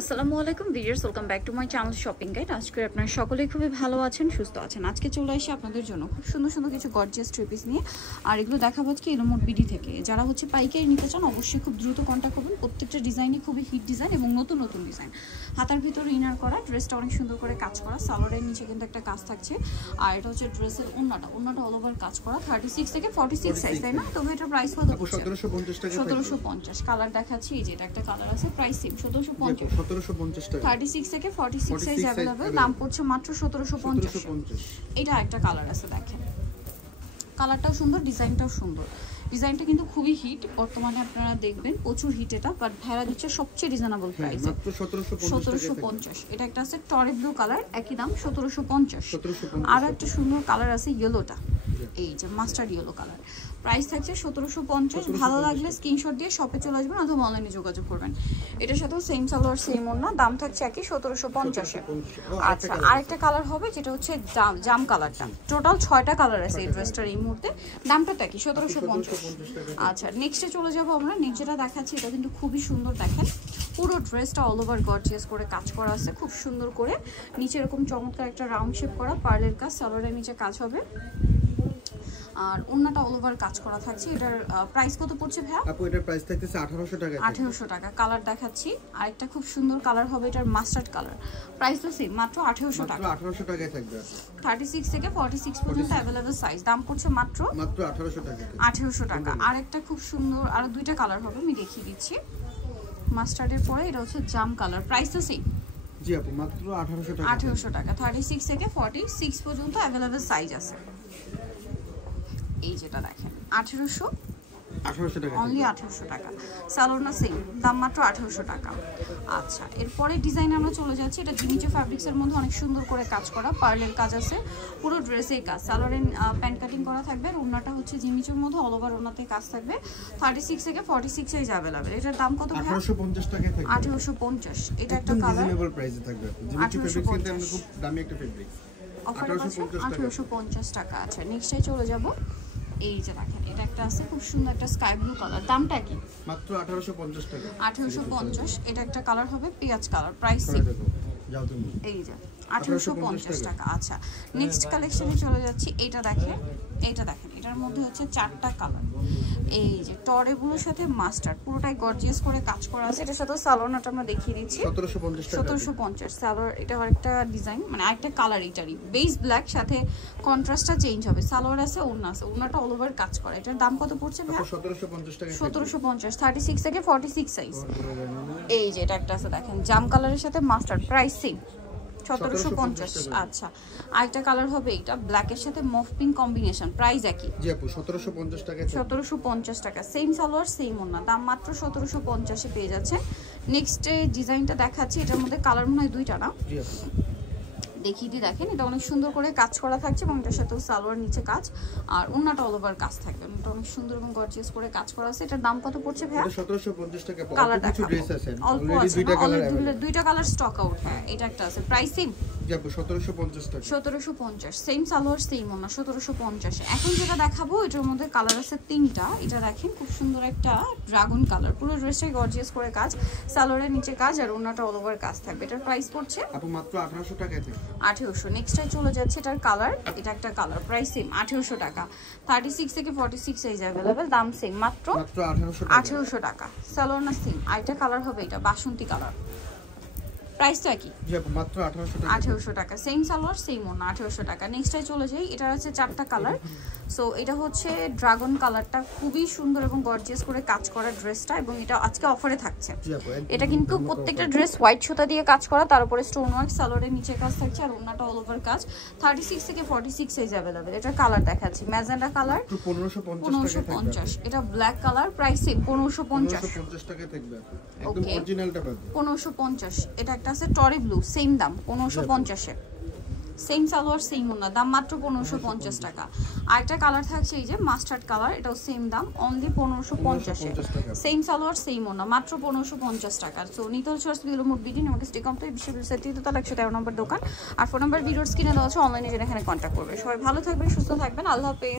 আসসালামু আলাইকুম viewers, welcome back to my channel shopping guide. আজকে আপনারা সকলেই খুবই ভালো আছেন, সুস্থ আছেন। আজকে চলে আসি আপনাদের জন্য খুব সুন্দর সুন্দর কিছু গর্জিয়াস থ্রি পিস নিয়ে। আর এগুলো দেখাবো আজকে এলোমোড বিডি থেকে। যারা পাইকারি নিতে চান অবশ্যই খুব দ্রুত কন্ট্যাক্ট করবেন। প্রত্যেকটা ডিজাইনই খুবই হিট ডিজাইন এবং নতুন নতুন ডিজাইন। হাতার ভিতরে ইনার করা, ড্রেসটা অনেক সুন্দর করে কাজ করা, সালোয়ারের নিচে কিন্তু একটা কাজ থাকছে। আর এটা হচ্ছে ড্রেসের ওন্নাটা অল ওভার কাজ করা, 36 থেকে 46 সাইজ, তাই না? তবে এটার প্রাইস কত? 1750 টাকা। 1750। কালার দেখাচ্ছি, এই যে এটা একটা কালার আছে, প্রাইস সেম 1750 টাকা। 36 থেকে 46 সাইজ अवेलेबल, দাম পড়ছে মাত্র 1750। এটা একটা কালার আছে, দেখেন কালারটাও সুন্দর, ডিজাইনটাও সুন্দর। ডিজাইনটা কিন্তু খুবই হিট, বর্তমানে আপনারা দেখবেন প্রচুর হিট এটা, বাট ভাইরা দিচ্ছে সবচেয়ে রিজনেবল প্রাইসে, মাত্র 1750। এটা একটা আছে টরে ব্লু কালার, একই দাম 1750। আর একটা সুন্দর কালার আছে ইয়েলোটা, এই যে মাস্টার্ড ইয়েলো কালার, প্রাইস থাকছে 1750। ভালো লাগলে স্ক্রিনশট দিয়ে শপে চলে আসবেন অথবা অনলাইনে যোগাযোগ করবেন। এটার সাথেও সেম সালোয়ার সেম ওড়না, দাম থাকছে একই 1750-এ। আচ্ছা, আরেকটা কালার হবে যেটা হচ্ছে জাম কালারটা। টোটাল 6টা কালার আছে এই ড্রেসটার এই মুহূর্তে, দামটা তো একই 1750। আচ্ছা, নেক্সটে চলে যাবো আমরা। নেক্সট যেটা দেখাচ্ছি এটা কিন্তু খুবই সুন্দর, দেখেন পুরো ড্রেসটা অল ওভার গর্জিয়াস করে কাজ করা আছে, খুব সুন্দর করে। নিচে এরকম চমৎকার একটা রাউন্ড শেপ করা পার্লের কাজ, সালোয়ারের নিচে কাজ হবে, আর ওন্নাটা অল ওভার কাজ করা থাকছে। এটার প্রাইস কত পড়ছে ভাইয়া? আপু এটার প্রাইস থাকতেছে 1800 টাকা। 1800 টাকা। কালার দেখাচ্ছি, আরেকটা খুব সুন্দর কালার হবে, এটার মাস্টার্ড কালার, প্রাইস তো সেম, মাত্র 1800 টাকা। মাত্র 1800 টাকায় থাকবে। 36 থেকে 46 পর্যন্ত अवेलेबल সাইজ, দাম পড়ছে মাত্র 1800 টাকা। 1800 টাকা। আরেকটা খুব সুন্দর, আর দুইটা কালার হবে, আমি দেখিয়ে দিচ্ছি। মাস্টার্ডের পরে এটা হচ্ছে জাম কালার, প্রাইস তো সেম। জি আপু, মাত্র 1800 টাকা। 1800 টাকা। 36 থেকে 46 পর্যন্ত अवेलेबल সাইজ আছে। এই যেটা দেখেন 1800 টাকা, অনলি 1800 টাকা। সালোয়ার সেম, দাম মাত্র 1800 টাকা। আচ্ছা, এরপরে ডিজাইন আমরা চলে যাচ্ছি। এটা জিমিচো ফ্যাব্রিক্সের মধ্যে অনেক সুন্দর করে কাজ করা, পার্লের কাজ আছে, পুরো ড্রেসে কাজ, সালোয়ারের প্যান্ট কাটিং করা থাকবে। আর ওন্নাটা হচ্ছে জিমিচোর মধ্যে অল ওভার ওন্নাতে কাজ থাকবে। 36 থেকে 46 সাইজ अवेलेबल। এটার দাম কত? 1850 টাকা থাকবে। 1850। এটা একটা কালার, রিজনেবল প্রাইসে থাকবে। জিমিচো ফ্যাব্রিক্স কিন্তু খুব দামি একটা ফ্যাব্রিক। অফারে পাচ্ছেন 1850 টাকা। আচ্ছা, নেক্সটে চলে যাব। এই যে দেখেন এটা একটা আছে খুব সুন্দর একটা স্কাই ব্লু কালার, দামটা কি? মাত্র 1850 টাকা। 1850। এটা একটা কালার হবে পেঁয়াজ কালার, প্রাইস সেম। যাও তুমি, এই যে 1850 টাকা। আচ্ছা, নেক্সট কালেকশনে চলে যাচ্ছি। এটা দেখেন এটার মধ্যে হচ্ছে 4টা কালার। এই যে টরেগুলোর সাথে মাস্টার্ড, পুরোটাই গর্জিয়াস করে কাজ করা আছে। এটার সাথে সালোয়ারটা আমরা দেখিয়ে দিচ্ছি, 1750 সালোয়ার। এটা আরেকটা ডিজাইন, মানে আরেকটা কালার, এটারই বেস ব্ল্যাক, সাথে কন্ট্রাস্টটা চেঞ্জ হবে। সালোয়ার আছে, ওড়না আছে, ওড়নাটা অল ওভার কাজ করা। এটার দাম কত পড়ছে ভাই? 1750 টাকা। 1750। 36 থেকে 46 সাইজ। এই যে এটা একটা আছে, দেখেন জাম কালারের সাথে মাস্টার্ড, প্রাইস সেম 1750। আচ্ছা, আরেকটা কালার হবে এটা ব্ল্যাকের সাথে মফ পিঙ্ক কম্বিনেশন, প্রাইস একই। জি আপু, 1750 টাকা। 1750 টাকা। সেম সালোয়ার সেম ওড়না, দাম মাত্র 1750 এ পেয়ে যাচ্ছে। নেক্সট ডিজাইনটা দেখাচ্ছি, এটার মধ্যে কালার মনে হয় 2টা না? জি আপু, দেখিয়ে দিই। দেখেন এটা অনেক সুন্দর করে কাজ করা থাকছে এবং এটার সাথেও সালোয়ার নিচে কাজ, আর ওন্নাটা অল ওভার কাজ থাকবে। এটা অনেক সুন্দর এবং গর্জিয়াস করে কাজ করা আছে। এটার দাম কত পড়ছে ভাইয়া? 1750 টাকা। কালার কিছু ড্রেস আছে, অল্প আছে, দুইটা কালার স্টক আউট। হ্যাঁ, এটা একটা আছে, প্রাইস সেম। জি আপু, 1750 টাকা। 1750। সেম সালোয়ার সেম ওন্না, 1750। এখন যেটা দেখাবো এটার মধ্যে কালার আছে 3টা। এটা দেখেন খুব সুন্দর একটা ড্রাগন কালার, পুরো ড্রেসটাই গর্জিয়াস করে কাজ, সালোয়ারের নিচে কাজ আর ওন্নাটা অল ওভার কাজ থাকবে। এটার প্রাইস পড়ছে আপু মাত্র 1800 টাকায় থেকে। 1800। নেক্সটে চলে যাচ্ছে, এটার কালার, এটা একটা কালার, প্রাইস সেম 1800 টাকা। 36 থেকে 46 সাইজ अवेलेबल, দাম সেম, মাত্র 1800 টাকা। সালোয়ার না সেম। আরেকটা কালার হবে এটা বাসন্তী কালার, প্রাইস তো একই। জি আপু, মাত্র 1800 টাকা। 1800 টাকা। সেম সালোয়ার সেম ওড়না, 1800 টাকা। নেক্সটে চলে যাই। এটা হচ্ছে 4টা কালার। সো এটা হচ্ছে ড্রাগন কালারটা, খুবই সুন্দর এবং গর্জিয়াস করে কাজ করা ড্রেসটা, এবং এটা আজকে অফারে থাকছে। এটা কিন্তু প্রত্যেকটা ড্রেস হোয়াইট সুতা দিয়ে কাজ করা, তার উপরে স্টোন ওয়ার্ক, সালোয়ারের নিচে কাজ থাকছে আর ওড়নাটা অল ওভার কাজ। 36 থেকে 46 সাইজ अवेलेबल। এটা কালার দেখাচ্ছি ম্যাজেন্ডা কালার, 1550। এটা ব্ল্যাক কালার, প্রাইস সেম 1550 টাকা থাকবে। একদম অরিজিনালটা পাবে 1550। এটা একটা আছে টরে ব্লু, সেম দাম 1550 এ। সেম সালোয়ার সেম ওন্না, দাম মাত্র 1550 টাকা। আরেকটা কালার থাকছে এই যে মাস্টার্ড কালার, এটাও সেম দাম, অনলি 1550 এ। সেম সালোয়ার সেম ওন্না, মাত্র 1550 টাকা। সো নিতল চয়েস এলোমোড বিডি, আমাকে স্টে কমপ্লিট বিশ্ববিদ্যালয় তৃতীয়তলা 113 নম্বর দোকান। আর ফোন নাম্বার ভিডিওর স্ক্রিনে দেওয়া আছে, অনলাইনে যেন এখানে কন্ট্যাক্ট করবে। সবাই ভালো থাকবেন, সুস্থ থাকবেন, আল্লাহ হাফেজ।